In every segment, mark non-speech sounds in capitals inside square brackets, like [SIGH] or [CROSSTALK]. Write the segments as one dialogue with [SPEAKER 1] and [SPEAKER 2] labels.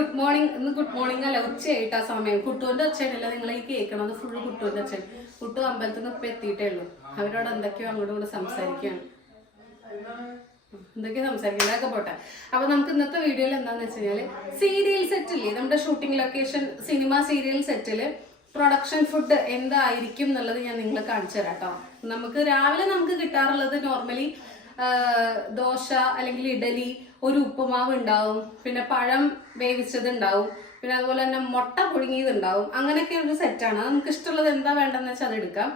[SPEAKER 1] Good morning ഇന്ന് good morning അല്ല ഉച്ചയായിട്ട് ആ സമയം. കുട്ടുവിന്റെ അച്ഛനല്ല നിങ്ങൾ ഈ കേൾക്കണത് ഫുൾ കുട്ടുവിന്റെ ഒച്ച കുട്ടു അമ്പലത്തിൽ നിന്ന് ഇപ്പൊ എത്തിയിട്ടേ ഉള്ളൂ. അവരോട് എന്തൊക്കെയോ അങ്ങോട്ടും കൂടെ സംസാരിക്കുകയാണ്. എന്തൊക്കെ സംസാരിക്കുന്നതൊക്കെ പോട്ടെ. അപ്പൊ നമുക്ക് ഇന്നത്തെ വീഡിയോയിൽ എന്താന്ന് വെച്ച് കഴിഞ്ഞാൽ സീരിയൽ സെറ്റ് ഇല്ലേ? നമ്മുടെ ഷൂട്ടിംഗ് ലൊക്കേഷൻ സിനിമ സീരിയൽ സെറ്റിൽ പ്രൊഡക്ഷൻ ഫുഡ് എന്തായിരിക്കും എന്നുള്ളത് ഞാൻ നിങ്ങളെ കാണിച്ചു തരാം കേട്ടോ. നമുക്ക് രാവിലെ നമുക്ക് കിട്ടാറുള്ളത് നോർമലി ദോശ അല്ലെങ്കിൽ ഇഡലി ഒരു ഉപ്പുമാവ് ഉണ്ടാവും. പിന്നെ പഴം വേവിച്ചത് ഉണ്ടാവും പിന്നെ അതുപോലെ തന്നെ മുട്ട പുഴുങ്ങിയത് ഉണ്ടാവും അങ്ങനെയൊക്കെ ഒരു സെറ്റാണ് നമുക്ക് ഇഷ്ടമുള്ളത് എന്താ വേണ്ടെന്ന് വെച്ചാൽ അത് എടുക്കാം.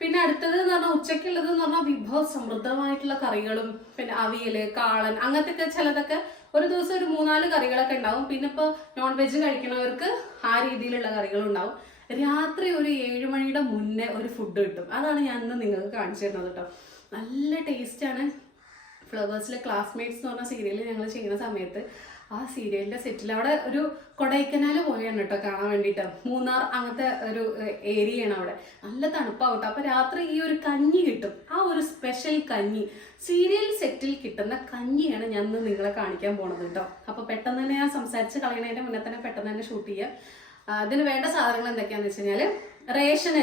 [SPEAKER 1] പിന്നെ അടുത്തത് എന്ന് പറഞ്ഞാൽ ഉച്ചയ്ക്കുള്ളത് എന്ന് പറഞ്ഞാൽ വിഭവ സമൃദ്ധമായിട്ടുള്ള കറികളും പിന്നെ അവിയൽ കാളൻ അങ്ങനത്തെ ചിലതൊക്കെ ഒരു ദിവസം ഒരു മൂന്നാൽ കറികളൊക്കെ ഉണ്ടാവും. പിന്നെ ഇപ്പോൾ നോൺ വെജ് കഴിക്കുന്നവർക്ക് ആ രീതിയിലുള്ള കറികളും ഉണ്ടാവും. രാത്രി ഒരു ഏഴ് മണിയുടെ മുന്നേ ഒരു ഫുഡ് കിട്ടും. അതാണ് ഞാൻ ഇന്ന് നിങ്ങൾക്ക് കാണിച്ചു തരുന്നത് കേട്ടോ. നല്ല ടേസ്റ്റാണ്. ഫ്ലവേഴ്സിലെ ക്ലാസ്മേറ്റ്സ് എന്ന് പറഞ്ഞ സീരിയൽ ഞങ്ങൾ ചെയ്യുന്ന സമയത്ത് ആ സീരിയലിന്റെ സെറ്റിൽ അവിടെ ഒരു കൊടൈക്കനാൽ പോലെയാണ് കേട്ടോ കാണാൻ വേണ്ടിയിട്ട്. മൂന്നാർ അങ്ങനത്തെ ഒരു ഏരിയയാണ് അവിടെ. നല്ല തണുപ്പാവട്ടെ. അപ്പോൾ രാത്രി ഈ ഒരു കഞ്ഞി കിട്ടും. ആ ഒരു സ്പെഷ്യൽ കഞ്ഞി. സീരിയൽ സെറ്റിൽ കിട്ടുന്ന കഞ്ഞിയാണ് ഞാൻ ഇന്ന് നിങ്ങളെ കാണിക്കാൻ പോണത് കേട്ടോ അപ്പോൾ പെട്ടെന്ന് തന്നെ ഞാൻ സംസാരിച്ച് കളയണതിന്റെ മുന്നേ തന്നെ പെട്ടെന്ന് തന്നെ ഷൂട്ട് ചെയ്യുക അതിന് വേണ്ട സാധനങ്ങൾ എന്തൊക്കെയാണെന്ന് വെച്ച് കഴിഞ്ഞാൽ റേഷൻ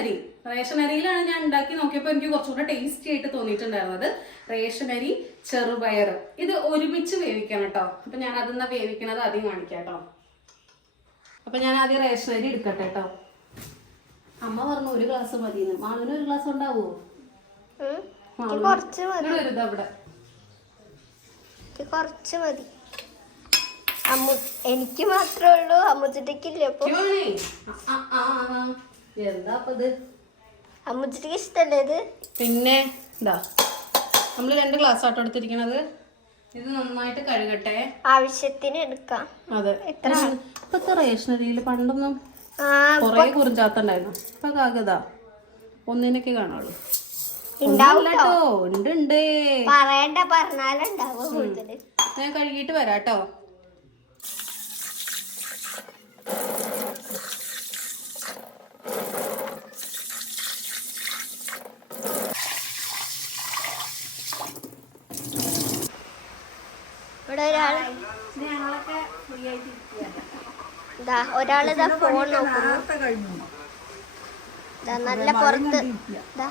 [SPEAKER 1] അരിയിലാണ് ഞാൻ ഉണ്ടാക്കി നോക്കിയപ്പോൾ എനിക്ക് കുറച്ചുകൂടെ ടേസ്റ്റി ആയിട്ട് തോന്നിയിട്ടുണ്ടായിരുന്നത്. റേഷൻ അരി ചെറുപയർ ഇത് ഒരുമിച്ച് വേവിക്കണം കേട്ടോ. അപ്പൊ ഞാൻ അതിന്ന് വേവിക്കണത് ആദ്യം കാണിക്കാം കേട്ടോ. അപ്പൊ ഞാൻ ആദ്യം റേഷൻ അരി എടുക്കട്ടെ കേട്ടോ. അമ്മ പറഞ്ഞു ഒരു ഗ്ലാസ് മതിയെന്ന്. മാളുവിന് ഒരു ഗ്ലാസ് ഉണ്ടാവുമോ.
[SPEAKER 2] കുറച്ച് മതി. എനിക്ക് മാത്രമേ ഉള്ളൂ. അമ്മുച്ചിട്ടിക്കില്ല
[SPEAKER 1] ആ. എന്താ നമ്മൾ ഇത്?
[SPEAKER 2] അമ്മുച്ചിട്ടിക്ക് ഇഷ്ടല്ലേ ഇത്?
[SPEAKER 1] പിന്നെ ഇതാ നമ്മൾ രണ്ട് ഗ്ലാസ് ആട്ടോ എടുത്തിരിക്കണത്. ഇത് നന്നായിട്ട് കഴുകട്ടെ.
[SPEAKER 2] ആവശ്യത്തിന് എടുക്കാം.
[SPEAKER 1] അതെ.
[SPEAKER 2] എത്ര
[SPEAKER 1] ഇപ്പത്തെ റേഷനറിയിൽ പണ്ടൊന്നും കൊറേ കുറിഞ്ചാത്തുണ്ടായിരുന്നു. ഇപ്പൊ കാകതാ ഒന്നിനൊക്കെ കാണുള്ളൂ. ഞാൻ കഴുകിയിട്ട് വരാട്ടോ.
[SPEAKER 2] ഇവിടെ ഒരാൾ ഇതാ ഒരാളിതാ ഫോൺ നോക്കുന്നു. ഇതാ നല്ല പുറത്ത് ഇതാ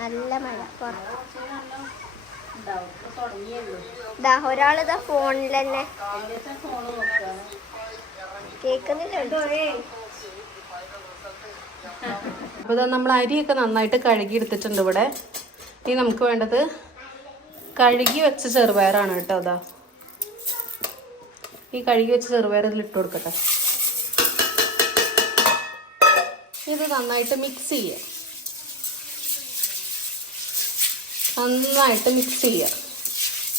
[SPEAKER 2] നല്ല മഴ. പുറത്ത് ഇതാ ഒരാളിതാ ഫോണിൽ തന്നെ കേക്കുന്നില്ല
[SPEAKER 1] അപ്പോൾ ഇതാ നമ്മൾ അരിയൊക്കെ നന്നായിട്ട് കഴുകി എടുത്തിട്ടുണ്ട് ഇവിടെ. ഇനി നമുക്ക് വേണ്ടത് കഴുകി വെച്ച ചെറുപയറാണ് കേട്ടോ അതാ ഈ കഴുകി വെച്ച് ചെറുപയർ ഇട്ട് കൊടുക്കട്ടെ. ഇത് നന്നായിട്ട് മിക്സ് ചെയ്യുക. നന്നായിട്ട് മിക്സ് ചെയ്യുക.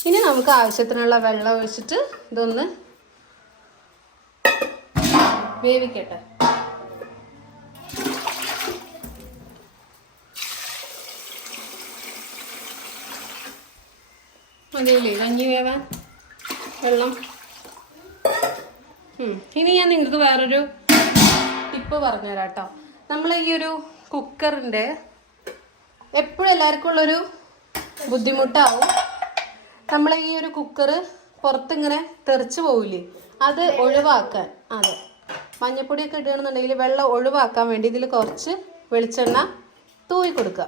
[SPEAKER 1] ഇനി നമുക്ക് ആവശ്യത്തിനുള്ള വെള്ളം ഒഴിച്ചിട്ട് ഇതൊന്ന് വേവിക്കട്ടെ. മതിയില്ലേ? കഞ്ഞി വേവാൻ വെള്ളം. ഇനി ഞാൻ നിങ്ങൾക്ക് വേറൊരു ടിപ്പ് പറഞ്ഞുതരാം കേട്ടോ നമ്മൾ ഈ ഒരു കുക്കറിന്റെ എപ്പോഴും എല്ലാവർക്കും ഉള്ളൊരു ബുദ്ധിമുട്ടാവും. നമ്മൾ ഈ ഒരു കുക്കർ പുറത്തിങ്ങനെ തെറിച്ച് പോവില്ലേ? അത് ഒഴിവാക്കാൻ. അതെ. മഞ്ഞപ്പൊടിയൊക്കെ ഇടുകയാണെന്നുണ്ടെങ്കിൽ വെള്ളം ഒഴിവാക്കാൻ വേണ്ടി ഇതിൽ കുറച്ച് വെളിച്ചെണ്ണ തൂവി കൊടുക്കുക.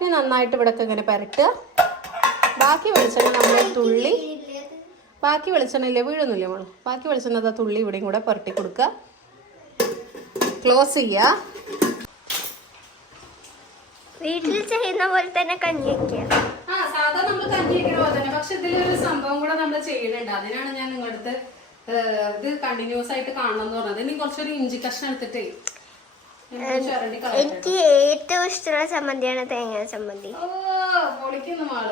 [SPEAKER 1] ഇനി നന്നായിട്ട് ഇവിടെയൊക്കെ ഇങ്ങനെ പരട്ടുക. ബാക്കി വെളിച്ചെണ്ണ നമ്മൾ തുള്ളി ബാക്കി വെളിച്ചെണ്ണ വീഴുന്നില്ല വീഴൊന്നുമില്ല നമ്മൾ ബാക്കി വെളിച്ചെണ്ണ ദാ തുള്ളി ഇവിടെയും കൂടെ പുരട്ടി കൊടുക്കുക ക്ലോസ് ചെയ്യുക
[SPEAKER 2] വീട്ടിൽ ചെയ്യുന്ന പോലെ തന്നെ കഞ്ഞി വെക്കുക.
[SPEAKER 1] ആ സാധാ നമ്മൾ കഞ്ഞി വെക്കുന്ന പോലെ തന്നെ. പക്ഷെ ഇതിലൊരു സംഭവം കൂടെ നമ്മൾ ചെയ്യുന്നുണ്ട്. അതിനാണ് ഞാൻ നിങ്ങളുടെ ഇത് കണ്ടിന്യൂസ് ആയിട്ട് കാണണം എന്ന് പറഞ്ഞത്. ഇനി കുറച്ചൊരു ഇഞ്ചി കഷ്ണം എടുത്തിട്ടേ
[SPEAKER 2] എനിക്ക് ഏറ്റവും ഇഷ്ടമുള്ള ചമ്മന്തിയാണ് തേങ്ങ ചമ്മന്തി.
[SPEAKER 1] ഓ പൊളിക്കുന്നു മാൾ.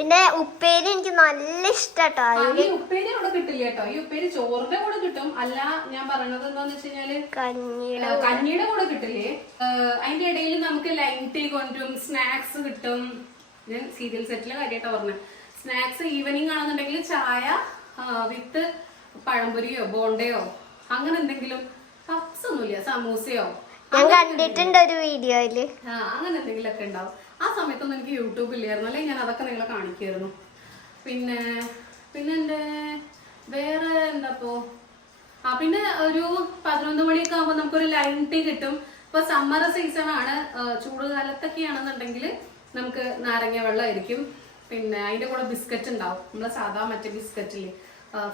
[SPEAKER 2] പിന്നെ ഉപ്പേരി എനിക്ക് നല്ല ഇഷ്ടാട്ടോ.
[SPEAKER 1] ഈ ഉപ്പേരി അവിടെ കിട്ടില്ല കേട്ടോ. ഈ ഉപ്പേരി ചോറിന്റെ കൂടെ കിട്ടും. അല്ല ഞാൻ പറഞ്ഞത് എന്താന്ന് വെച്ച് കഴിഞ്ഞാൽ
[SPEAKER 2] കഞ്ഞിയുടെ
[SPEAKER 1] കഞ്ഞിയുടെ കൂടെ കിട്ടില്ലേ? അതിന്റെ ഇടയിൽ നമുക്ക് ലൈൻ ടീ കൊണ്ടും സ്നാക്സ് കിട്ടും. ഞാൻ സീരിയൽ സെറ്റിലെ കാര്യമായിട്ടാ പറഞ്ഞത് സ്നാക്സ് ഈവനിങ് ആണെന്നുണ്ടെങ്കിൽ ചായ വിത്ത് പഴംപൊരിയോ ബോണ്ടയോ അങ്ങനെ എന്തെങ്കിലും പപ്സ് ഒന്നുമില്ല സമൂസയോ
[SPEAKER 2] ഞാൻ കണ്ടിട്ടുണ്ട് ഒരു വീഡിയോയിൽ
[SPEAKER 1] ആ അങ്ങനെ എന്തെങ്കിലും ഒക്കെ ഉണ്ടാവും. സമയത്തൊന്നും എനിക്ക് യൂട്യൂബ് ഇല്ലായിരുന്നു. അല്ലെങ്കിൽ ഞാൻ അതൊക്കെ നിങ്ങളെ കാണിക്കുമായിരുന്നു പിന്നെ പിന്നെ എന്റെ വേറെ എന്താപ്പോ? പിന്നെ ഒരു പതിനൊന്ന് മണിയൊക്കെ ആകുമ്പോൾ നമുക്കൊരു ലൈൻ ടീ കിട്ടും. ഇപ്പൊ സമ്മർ സീസൺ ആണ്. ചൂട് കാലത്തൊക്കെ ആണെന്നുണ്ടെങ്കിൽ നമുക്ക് നാരങ്ങ വെള്ളമായിരിക്കും. പിന്നെ അതിന്റെ കൂടെ ബിസ്ക്കറ്റ് ഉണ്ടാവും. നമ്മളെ സാധാ മറ്റേ ബിസ്ക്കറ്റിൽ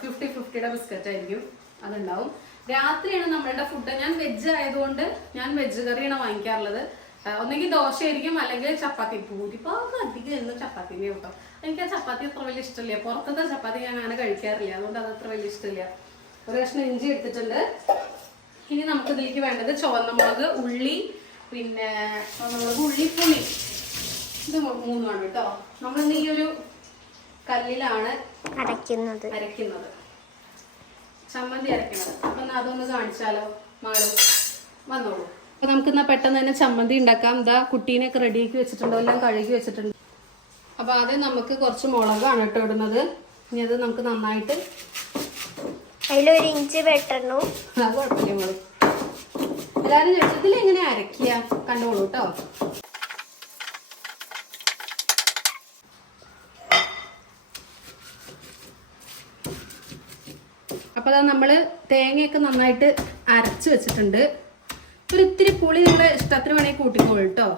[SPEAKER 1] ഫിഫ്റ്റി ഫിഫ്റ്റിയുടെ ബിസ്ക്കറ്റ് ആയിരിക്കും. അതുണ്ടാവും. രാത്രിയാണ് നമ്മളുടെ ഫുഡ് ഞാൻ വെജ് ആയതുകൊണ്ട് ഞാൻ വെജ് കറിയാണ് വാങ്ങിക്കാറുള്ളത്. ആ, ഒന്നെങ്കിൽ ദോശയായിരിക്കും അല്ലെങ്കിൽ ചപ്പാത്തി. ഭൂരിഭാഗം അധികം എന്ന് ചപ്പാത്തിനെ കേട്ടോ. എനിക്ക് ആ ചപ്പാത്തി അത്ര വലിയ ഇഷ്ടമില്ല. പുറത്തത്തെ ചപ്പാത്തി ഞാൻ അങ്ങനെ കഴിക്കാറില്ല. അതുകൊണ്ട് അത് അത്ര വലിയ ഇഷ്ടമില്ല. ഒരു കഷ്ണം ഇഞ്ചി എടുത്തിട്ടുണ്ട്. ഇനി നമുക്ക് ഇതിലേക്ക് വേണ്ടത് ചുവന്ന മുളക് ഉള്ളി പിന്നെ മുളക് ഉള്ളി പുളി ഇത് മൂന്നുമാണ് കേട്ടോ. നമ്മൾ ഈ ഒരു കല്ലിലാണ്
[SPEAKER 2] അരയ്ക്കുന്നത്.
[SPEAKER 1] അരയ്ക്കുന്നത്. ചമ്മന്തി അരയ്ക്കുന്നത്. അപ്പൊ അതൊന്ന് കാണിച്ചാലോ? മാളു വന്നോളൂ. അപ്പൊ നമുക്ക് എന്നാ പെട്ടെന്ന് തന്നെ ചമ്മന്തി ഉണ്ടാക്കാം. ഇതാ കുട്ടീനെയൊക്കെ റെഡിയാക്കി വെച്ചിട്ടുണ്ടോ. എല്ലാം കഴുകി വെച്ചിട്ടുണ്ട്. അപ്പൊ ആദ്യം നമുക്ക് കുറച്ച് മുളകാണ് കേട്ടോ ഇടുന്നത്. ഇനി അത് നമുക്ക് നന്നായിട്ട്
[SPEAKER 2] അതിലൊരു ഇഞ്ച് വെട്ടണു.
[SPEAKER 1] അത് കുഴപ്പമില്ല മോൾ. എല്ലാരും ചോദിച്ചു ഇതിൽ എങ്ങനെ അരക്കിയ കണ്ടോളൂ കേട്ടോ. അപ്പൊ അതാ നമ്മൾ തേങ്ങയൊക്കെ നന്നായിട്ട് അരച്ചു വെച്ചിട്ടുണ്ട്. ഒരു ഇത്തിരി പുളി നിങ്ങളുടെ ഇഷ്ടത്തിന് വേണമെങ്കിൽ കൂട്ടിക്കോളൂ കേട്ടോ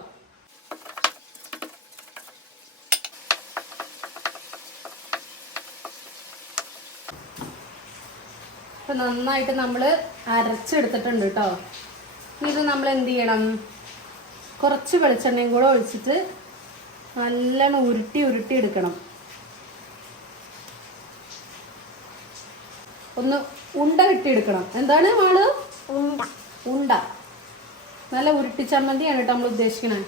[SPEAKER 1] അപ്പൊ നന്നായിട്ട് നമ്മൾ അരച്ചെടുത്തിട്ടുണ്ട് കേട്ടോ ഇത് നമ്മൾ എന്ത് ചെയ്യണം? കുറച്ച് വെളിച്ചെണ്ണയും കൂടെ ഒഴിച്ചിട്ട് നല്ലോണം ഉരുട്ടി ഉരുട്ടി എടുക്കണം. ഒന്ന് ഉണ്ട കിട്ടിയെടുക്കണം. എന്താണ്
[SPEAKER 2] ഉണ്ട
[SPEAKER 1] ഉണ്ട. നല്ല ഉരുട്ടി ചമ്മന്തിയാണ് കേട്ടോ നമ്മൾ ഉദ്ദേശിക്കണേ.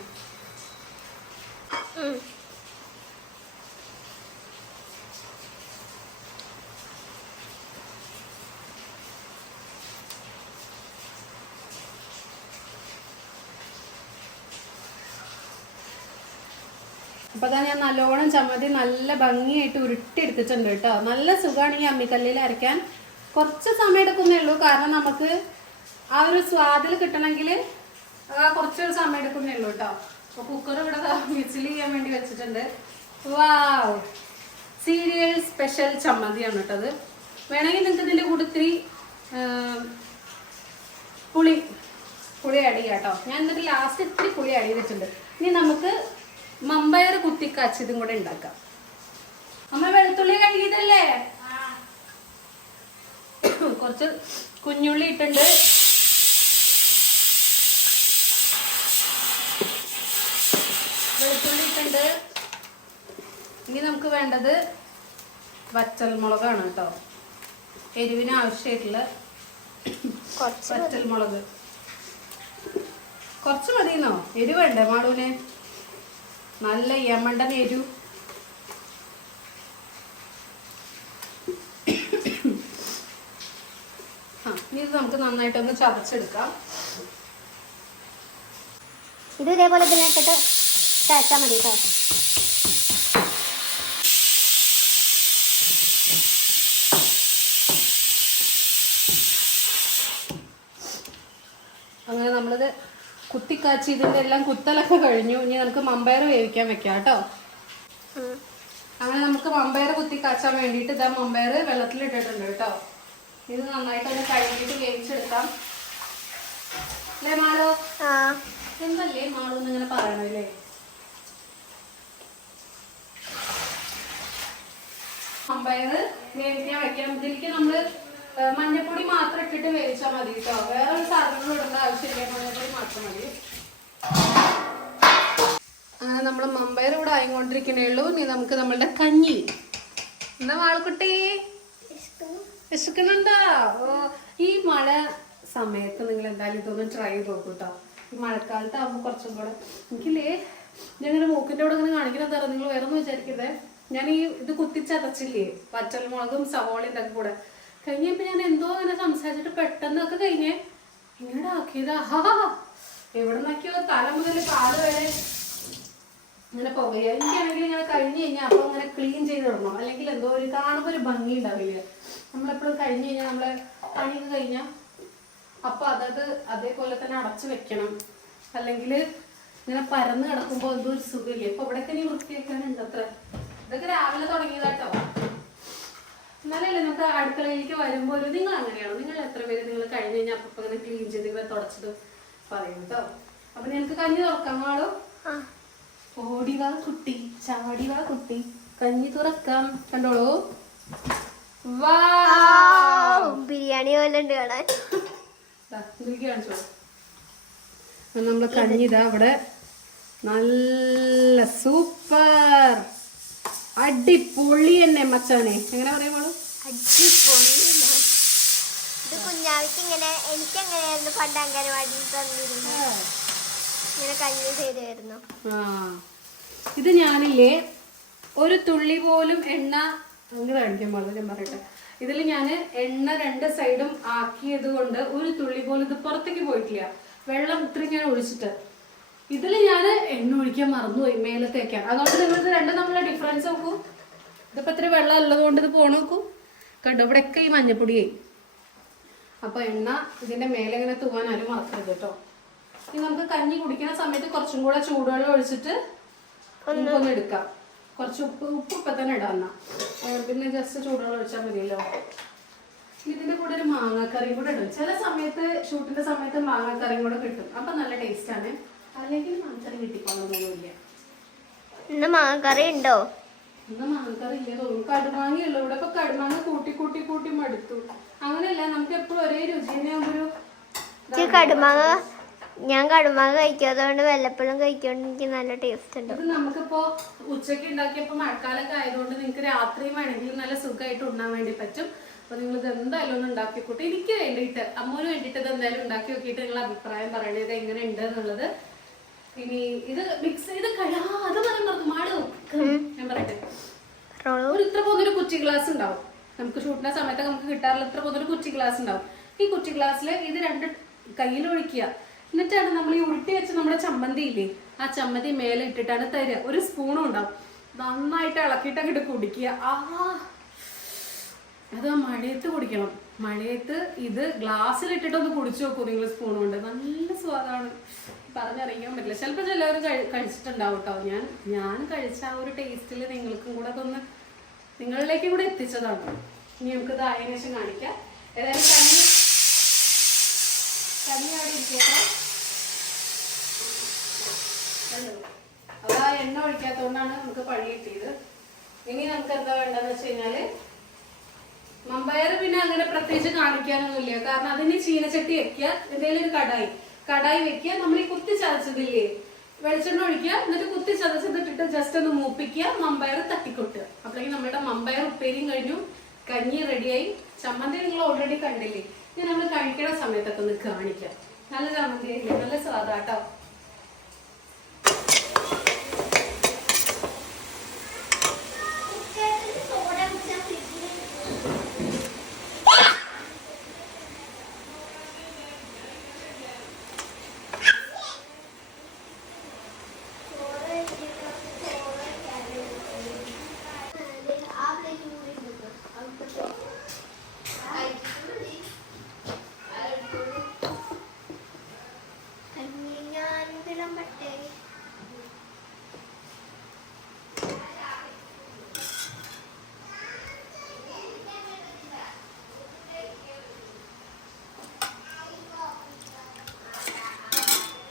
[SPEAKER 1] അപ്പൊ അതാ ഞാൻ നല്ലോണം ചമ്മന്തി നല്ല ഭംഗിയായിട്ട് ഉരുട്ടി എടുത്തിട്ടുണ്ട് കേട്ടോ. നല്ല സുഖമാണ് ഈ അമ്മിക്കല്ലിൽ അരയ്ക്കാൻ. കുറച്ച് സമയം എടുക്കുന്നേ ഉള്ളൂ. കാരണം നമുക്ക് ആ ഒരു സ്വാദിൽ കിട്ടണമെങ്കിൽ കുറച്ച് സമയം എടുക്കുന്നേ ഉള്ളൂ കേട്ടോ അപ്പൊ കുക്കർ ഇവിടെ വിസിൽ ചെയ്യാൻ വേണ്ടി വെച്ചിട്ടുണ്ട്. വാവ് സീരിയൽ സ്പെഷ്യൽ ചമ്മന്തിയാണ് കേട്ടത് വേണമെങ്കിൽ നിങ്ങൾക്ക് ഇതിന്റെ കൂടെ ഇത്തിരി പുളി പുളി ആഡ് ചെയ്യാം കേട്ടോ ഞാൻ എന്നിട്ട് ലാസ്റ്റ് ഇത്തിരി പുളി ആഡ് ചെയ്തിട്ടുണ്ട്. ഇനി നമുക്ക് മമ്പയർ കുത്തിക്കാച്ചതും കൂടെ ഉണ്ടാക്കാം. അമ്മ വെളുത്തുള്ളി കഴുകിയതല്ലേ? [COUGHS] കുറച്ച് കുഞ്ഞുള്ളി ഇട്ടുണ്ട് ഇനി നമുക്ക് വേണ്ടത് വറ്റൽമുളകാണ് കേട്ടോ. എരിവിന് ആവശ്യമായിട്ടുള്ള
[SPEAKER 2] കുറച്ച്
[SPEAKER 1] വറ്റൽ മുളക് കുറച്ച് മതിയെന്നോ? എരിവ് വേണ്ടേ മാളൂന് നല്ല യമണ്ടൻ എരിവ്. ആ ഇനി ഇത് നമുക്ക് നന്നായിട്ടൊന്ന് ചതച്ചെടുക്കാം.
[SPEAKER 2] ഇത് ഇതേപോലെ ഇതിനകത്തിട്ട് തേച്ചാൽ മതി കേട്ടോ
[SPEAKER 1] അങ്ങനെ നമ്മളിത് കുത്തിക്കാച്ചി ഇതിന്റെ എല്ലാം കുത്തലൊക്കെ കഴിഞ്ഞു. ഇനി നമുക്ക് മമ്പയർ വേവിക്കാൻ വെക്കാം കേട്ടോ. അങ്ങനെ നമുക്ക് മമ്പയർ കുത്തി കാച്ചാൻ വേണ്ടിയിട്ട് ഇതാ മമ്പയർ വെള്ളത്തിലിട്ടിട്ടുണ്ട് കേട്ടോ. ഇത് നന്നായിട്ട് ഒന്ന് കഴുകിയിട്ട് വേവിച്ചെടുക്കാം. അല്ലേ മാളോ
[SPEAKER 2] എന്തല്ലേ
[SPEAKER 1] എന്തല്ലേ എന്നിങ്ങനെ പറയണോ പറയണല്ലേ മമ്പയർ വേവിക്കാൻ വെക്കാം. ഇതിലേക്ക് നമ്മൾ മഞ്ഞപ്പൊടി മാത്രം ഇട്ടിട്ട് വേവിച്ചാൽ മതി കേട്ടോ. വേറെ ഒരു സാധനങ്ങളും ഇടേണ്ട ആവശ്യമില്ല. മഞ്ഞപ്പൊടി മാത്രം മതി. നമ്മൾ മമ്പയർ ഇവിടെ ആയിക്കൊണ്ടിരിക്കണേ ഉള്ളൂ. ഇനി നമുക്ക് നമ്മളുടെ കഞ്ഞി. എന്നാ വാളക്കുട്ടി? വിശക്കുന്നുണ്ടോ? ഈ മഴ സമയത്ത് നിങ്ങൾ എന്തായാലും ഇതൊന്നും ട്രൈ ചെയ്ത് നോക്കൂ കേട്ടോ ഈ മഴക്കാലത്ത് ആകുമ്പോൾ കുറച്ചും കൂടെ എനിക്കില്ലേ ഞാൻ ഇങ്ങനെ മൂക്കിന്റെ അവിടെ ഇങ്ങനെ കാണിക്കുന്നത് എന്താ നിങ്ങൾ വേറെ ഒന്നും വിചാരിക്കരുതേ. ഞാൻ ഈ ഇത് കുത്തിച്ചതച്ചില്ലേ? പച്ചൽമുളകും സവോളയും ഇതൊക്കെ കൂടെ. കഴിഞ്ഞപ്പോ ഞാൻ എന്തോ അങ്ങനെ സംസാരിച്ചിട്ട് പെട്ടെന്നൊക്കെ കഴിഞ്ഞേ ഇങ്ങനെ ആക്കിയതാ. എവിടെ നിന്നൊക്കെയോ തല മുതൽ കാൽ വരെ ഇങ്ങനെ പുകയ. എനിക്കാണെങ്കിൽ ഇങ്ങനെ കഴിഞ്ഞ് കഴിഞ്ഞാൽ അപ്പൊ ഇങ്ങനെ ക്ലീൻ ചെയ്തിടണം അല്ലെങ്കിൽ എന്തോ ഒരു കാണുമ്പോൾ ഒരു ഭംഗി ഉണ്ടാവില്ല? നമ്മളെപ്പോഴും കഴിഞ്ഞ് കഴിഞ്ഞാൽ നമ്മളെ പണിയൊക്കെ കഴിഞ്ഞാൽ അപ്പൊ അതത് അതേപോലെ തന്നെ അടച്ചു വെക്കണം. അല്ലെങ്കിൽ ഇങ്ങനെ പരന്ന് കിടക്കുമ്പോൾ എന്തോ ഒരു സുഖമില്ല? ഇപ്പൊ ഇവിടെയൊക്കെ ഇനി വൃത്തിയാക്കാനുണ്ട് അത്ര ഇതൊക്കെ രാവിലെ തുടങ്ങിയതാട്ടോ. എന്നാലല്ലേ നമുക്ക് അടുക്കളയിലേക്ക് വരുമ്പോൾ ഒരു നിങ്ങൾ അങ്ങനെയാണോ? നിങ്ങൾ എത്ര പേര് നിങ്ങൾ കഴിഞ്ഞ് കഴിഞ്ഞാൽ അപ്പം ഇങ്ങനെ ക്ലീൻ ചെയ്ത് ഇവിടെ തുടച്ചത്? പറയും കേട്ടോ അപ്പൊ ഞങ്ങൾക്ക് കഞ്ഞി തുറക്കാൻ ആളോ?
[SPEAKER 2] ആ
[SPEAKER 1] ഓടി വാ കുട്ടി ചാടിവാ കുട്ടി. കഞ്ഞി തുറക്കാം കണ്ടോളൂ. വാ.
[SPEAKER 2] ബിരിയാണി പോലെ ഉണ്ട് കാണാൻ.
[SPEAKER 1] ദാ, കഞ്ഞിതാ കഞ്ഞി ഇതാ അവിടെ. നല്ല സൂപ്പർ. അടിപൊളി തന്നെ മച്ചാനെ. എങ്ങനെ പറയുമ്പോളൂ
[SPEAKER 2] അടിപൊളി ഇത് കുഞ്ഞാവിക്ക് ഇങ്ങനെ എനിക്ക് എങ്ങനെയായിരുന്നു പണ്ട് അംഗനവാടിയിൽ തന്നിരുന്നു ഇങ്ങനെ കഞ്ഞി ചെയ്തായിരുന്നു
[SPEAKER 1] ആ. ഇത് ഞാനില്ലേ ഒരു തുള്ളി പോലും എണ്ണ അങ്ങനെ കാണിക്കാൻ പാടില്ല ഞാൻ പറയട്ടെ. ഇതിൽ ഞാൻ എണ്ണ രണ്ട് സൈഡും ആക്കിയത് കൊണ്ട് ഒരു തുള്ളി പോലും ഇത് പുറത്തേക്ക് പോയിട്ടില്ല. വെള്ളം ഇത്രയും ഞാൻ ഒഴിച്ചിട്ട്. ഇതിൽ ഞാൻ എണ്ണ ഒഴിക്കാൻ മറന്നുപോയി മേലത്തേക്കാണ് അതുകൊണ്ട് നിങ്ങൾ ഇത് രണ്ടും തമ്മിലുള്ള ഡിഫറൻസ് നോക്കൂ. ഇതിപ്പോ ഇത്ര വെള്ളം ഉള്ളതുകൊണ്ട് ഇത് പോണ നോക്കൂ. കണ്ടോ ഇവിടെയൊക്കെ ഈ മഞ്ഞപ്പൊടിയായി. അപ്പോൾ എണ്ണ ഇതിന്റെ മേലെ ഇങ്ങനെ ആരും മറക്കരുത് കേട്ടോ. ഇനി നമുക്ക് കഞ്ഞി കുടിക്കുന്ന സമയത്ത് കുറച്ചും കൂടെ ചൂടുവെള്ളം ഒഴിച്ചിട്ട് നമുക്കൊന്ന് എടുക്കാം. കുറച്ച് ഉപ്പ് ഉപ്പ് ഇപ്പൊ തന്നെ ഇടാം പിന്നെ ജസ്റ്റ് ചൂടുവെള്ളം ഒഴിച്ചാൽ മതിയല്ലോ. ഇതിന്റെ കൂടെ ഒരു മാങ്ങാക്കറിയും കൂടെ ഇടും. ചില സമയത്ത് ഷൂട്ടിന്റെ സമയത്ത് മാങ്ങാക്കറിയും കൂടെ കിട്ടും. അപ്പൊ നല്ല ടേസ്റ്റ് ആണ്. അല്ലെങ്കിൽ മാങ്ങാക്കറി കിട്ടിക്കോളൊന്നുമില്ല
[SPEAKER 2] ഇന്ന് മാങ്ങക്കറി ഉണ്ടോ?
[SPEAKER 1] ഇന്ന് മാങ്ങാക്കറി ഇല്ല തോന്നുന്നു. കടുമാങ്ങയുള്ളൂ ഇവിടെ ഇപ്പൊ കടുമാങ്ങ കൂട്ടി കൂട്ടി കൂട്ടി മടുത്തു. അങ്ങനെയല്ല നമുക്ക് എപ്പോഴും ഒരേ രുചി തന്നെ
[SPEAKER 2] ഒരു കടുമാങ്ങ ഞാൻ കടുമാ കഴിക്കും. അതുകൊണ്ട് വെല്ലപ്പഴം കഴിക്കൊണ്ട് എനിക്ക് നല്ല ടേസ്റ്റ് ഉണ്ട്.
[SPEAKER 1] ഇത് നമുക്കിപ്പോ ഉച്ചയ്ക്ക് ഉണ്ടാക്കിയപ്പോ മഴക്കാലൊക്കെ ആയതുകൊണ്ട് നിങ്ങൾക്ക് രാത്രിയും വേണമെങ്കിൽ നല്ല സുഖമായിട്ട് ഉണ്ണാൻ വേണ്ടി പറ്റും. അപ്പൊ നിങ്ങൾ ഇത് എന്തായാലും ഒന്ന് ഉണ്ടാക്കി കൂട്ടി എനിക്ക് വേണ്ടിയിട്ട് അമ്മൂന് വേണ്ടിയിട്ട് ഇത് എന്തായാലും ഉണ്ടാക്കി നോക്കിയിട്ട് നിങ്ങൾ അഭിപ്രായം പറയണേ. ഇത് എങ്ങനെ ഉണ്ട് എന്നുള്ളത്. ഇനി ഇത് മിക്സ് ചെയ്ത് കഴിയാ അത് പറയാൻ പറഞ്ഞു മാട് ഞാൻ പറയട്ടെ. ഒരു ഇത്ര പോകുന്നൊരു കുച്ചി ഗ്ലാസ് ഉണ്ടാവും. നമുക്ക് ഷൂട്ടിന്റെ സമയത്ത് നമുക്ക് കിട്ടാറുള്ള ഇത്ര പോകുന്നൊരു കുച്ചി ഗ്ലാസ് ഉണ്ടാവും. ഈ കുച്ചി ഗ്ലാസ്സിൽ ഇത് രണ്ട് കയ്യിൽ ഒഴിക്കുക. എന്നിട്ടാണ് നമ്മൾ ഈ ഉരുട്ടി വെച്ച് നമ്മുടെ ചമ്മന്തി ഇല്ലേ? ആ ചമ്മന്തി മേലെ ഇട്ടിട്ടാണ് തരിക. ഒരു സ്പൂണും ഉണ്ടാവും. നന്നായിട്ട് ഇളക്കിയിട്ട് അങ്ങോട്ട് കുടിക്കുക. ആ അത് മഴയത്ത് കുടിക്കണം. മഴയത്ത് ഇത് ഗ്ലാസ്സിൽ ഇട്ടിട്ട് ഒന്ന് കുടിച്ചു നോക്കൂ നിങ്ങൾ സ്പൂൺ കൊണ്ട്. നല്ല സ്വാദാണ്. പറഞ്ഞറിയിക്കാൻ പറ്റില്ല. ചിലപ്പോൾ ചിലവർ കഴിച്ചിട്ടുണ്ടാവും കേട്ടോ ഞാൻ ഞാൻ കഴിച്ച ആ ഒരു ടേസ്റ്റിൽ നിങ്ങൾക്കും കൂടെ അതൊന്ന് നിങ്ങളിലേക്കും കൂടെ എത്തിച്ചതാണ്. ഇനി നമുക്കിത് അതിനുശേഷം കാണിക്കാം. ഏതായാലും കഞ്ഞി അവിടെ ഇരിക്കട്ടെ? അത് ആ എണ്ണ ഒഴിക്കാത്തതുകൊണ്ടാണ് നമുക്ക് പണി കിട്ടിയത്. ഇനി നമുക്ക് എന്താ വേണ്ടതെന്ന് വെച്ച് കഴിഞ്ഞാൽ മമ്പയർ പിന്നെ അങ്ങനെ പ്രത്യേകിച്ച് കാണിക്കാനൊന്നുമില്ല. കാരണം അതിന് ചീനച്ചട്ടി വെക്കുക എന്തെങ്കിലും ഒരു കടായി. കടായി വെക്കുക നമ്മൾ ഈ കുത്തി ചതച്ചതില്ലേ? വെളിച്ചെണ്ണ ഒഴിക്കുക എന്നിട്ട് കുത്തി ചതച്ചതിട്ടിട്ട് ജസ്റ്റ് ഒന്ന് മൂപ്പിക്കുക മമ്പയർ തട്ടിക്കൊട്ടുക. അപ്പോഴേക്കും നമ്മുടെ മമ്പയർ ഉപ്പേരിയും കഴിഞ്ഞു. കഞ്ഞി റെഡിയായി ചമ്മന്തി നിങ്ങൾ ഓൾറെഡി കണ്ടില്ലേ? ഇത് നമ്മൾ കഴിക്കണ സമയത്തൊക്കെ ഒന്ന് കാണിക്കാം. നല്ല ചമ്മന്തി ആയില്ലേ നല്ല സ്വാദാട്ടോ.